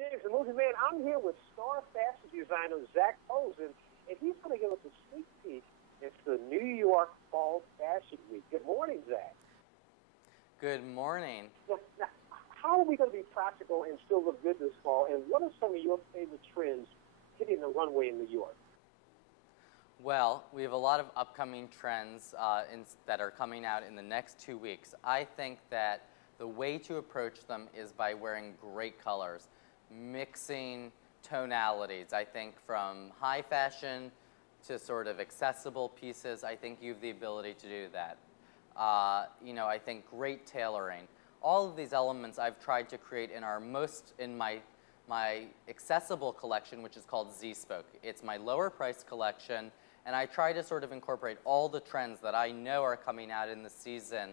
James, the movie man. I'm here with star fashion designer Zac Posen, and he's going to give us a sneak peek into the New York Fall Fashion Week. Good morning, Zac. Good morning. Now, how are we going to be practical and still look good this fall, and what are some of your favorite trends hitting the runway in New York? Well, we have a lot of upcoming trends that are coming out in the next 2 weeks. I think that the way to approach them is by wearing great colors, mixing tonalities. I think from high fashion to sort of accessible pieces, I think you have the ability to do that. I think great tailoring. All of these elements I've tried to create in my accessible collection, which is called Z-Spoke. It's my lower price collection, and I try to sort of incorporate all the trends that I know are coming out in the season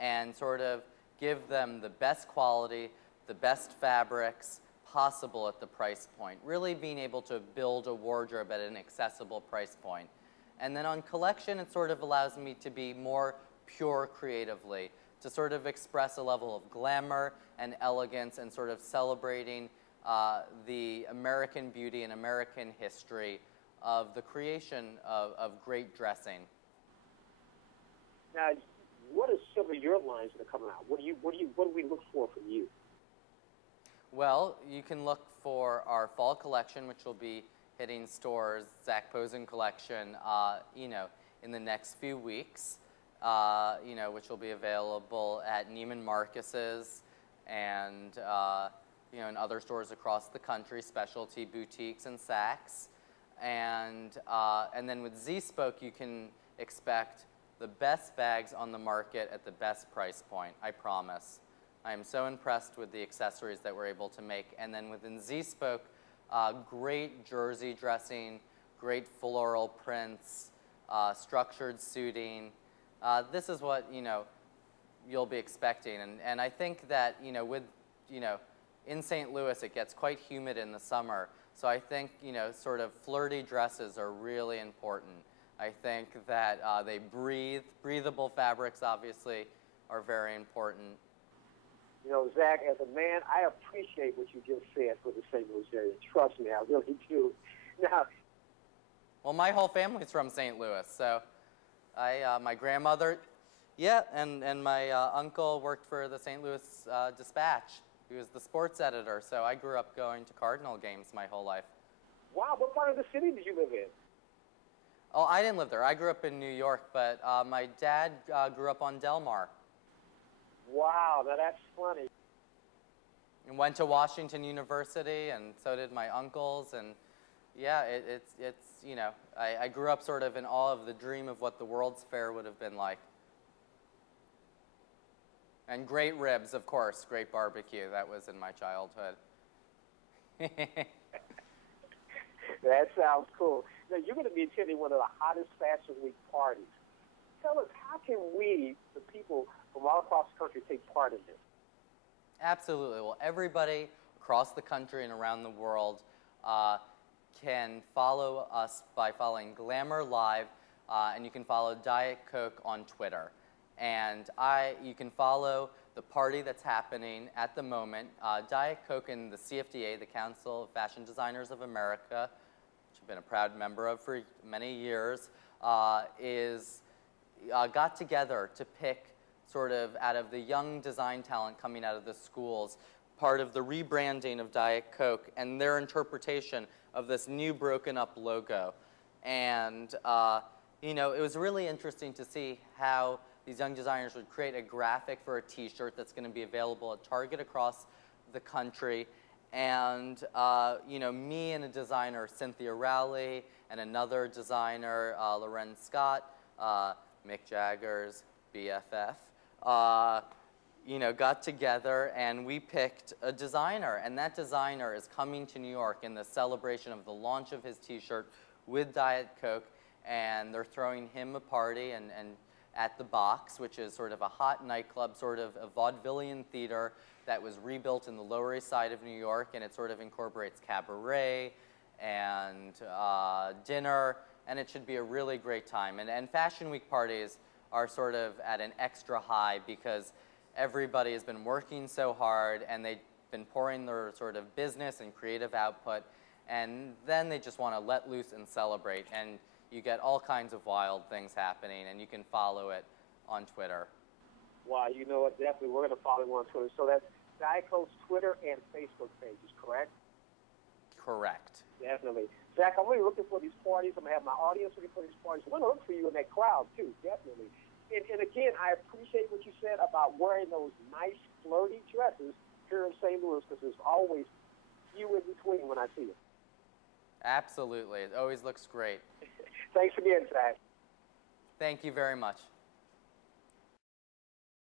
and sort of give them the best quality, the best fabrics possible at the price point. Really being able to build a wardrobe at an accessible price point. And then on collection, it sort of allows me to be more pure creatively, to sort of express a level of glamour and elegance and sort of celebrating the American beauty and American history of the creation of great dressing. Now, what are some of your lines that are coming out? What do we look for from you? Well, you can look for our fall collection, which will be hitting stores, Zac Posen collection, in the next few weeks, which will be available at Neiman Marcus's and in other stores across the country, specialty boutiques and Saks. And then with Z-Spoke, you can expect the best bags on the market at the best price point, I promise. I am so impressed with the accessories that we're able to make. And then within Z-Spoke, great jersey dressing, great floral prints, structured suiting. This is what, you'll be expecting. And I think that, in St. Louis, it gets quite humid in the summer. So I think, sort of flirty dresses are really important. I think that they breathable fabrics, obviously, are very important. Zac, as a man, I appreciate what you just said for the St. Louis area. Trust me, I really do. Now, well, my whole family's from St. Louis, so my grandmother, and my uncle worked for the St. Louis Dispatch. He was the sports editor, so I grew up going to Cardinal games my whole life. Wow, what part of the city did you live in? Oh, I didn't live there. I grew up in New York, but my dad grew up on Del Mar. Wow, now that's funny. And went to Washington University, and so did my uncles, and yeah, it's I grew up sort of in awe of the dream of what the World's Fair would have been like. And great ribs, of course, great barbecue. That was in my childhood. That sounds cool. Now, you're going to be attending one of the hottest Fashion Week parties. Tell us, how can we, the people from all across the country, take part in this? Absolutely. Well, everybody across the country and around the world can follow us by following Glamour Live, and you can follow Diet Coke on Twitter. And you can follow the party that's happening at the moment. Diet Coke and the CFDA, the Council of Fashion Designers of America, which I've been a proud member of for many years, got together to pick sort of out of the young design talent coming out of the schools, part of the rebranding of Diet Coke and their interpretation of this new broken up logo. And it was really interesting to see how these young designers would create a graphic for a t-shirt that's going to be available at Target across the country. And, me and a designer, Cynthia Rowley, and another designer, Loren Scott, Mick Jagger's BFF, got together and we picked a designer. And that designer is coming to New York in the celebration of the launch of his t-shirt with Diet Coke. And they're throwing him a party and at the Box, which is sort of a hot nightclub, sort of a vaudevillian theater that was rebuilt in the Lower East Side of New York, and it sort of incorporates cabaret and dinner, and it should be a really great time. And Fashion Week parties are sort of at an extra high because everybody has been working so hard, and they been pouring their sort of business and creative output, and then they just want to let loose and celebrate. And you get all kinds of wild things happening, and you can follow it on Twitter. Wow, you know what? Definitely, we're going to follow you on Twitter. So that's Geico's Twitter and Facebook pages, correct? Correct. Definitely. Zac, I'm really looking for these parties. I'm going to have my audience looking for these parties. I'm going to look for you in that crowd, too, definitely. And again, I appreciate what you said about wearing those nice, flirty dresses here in St. Louis, because there's always few in between when I see it. Absolutely. It always looks great. Thanks again, Zac. Thank you very much.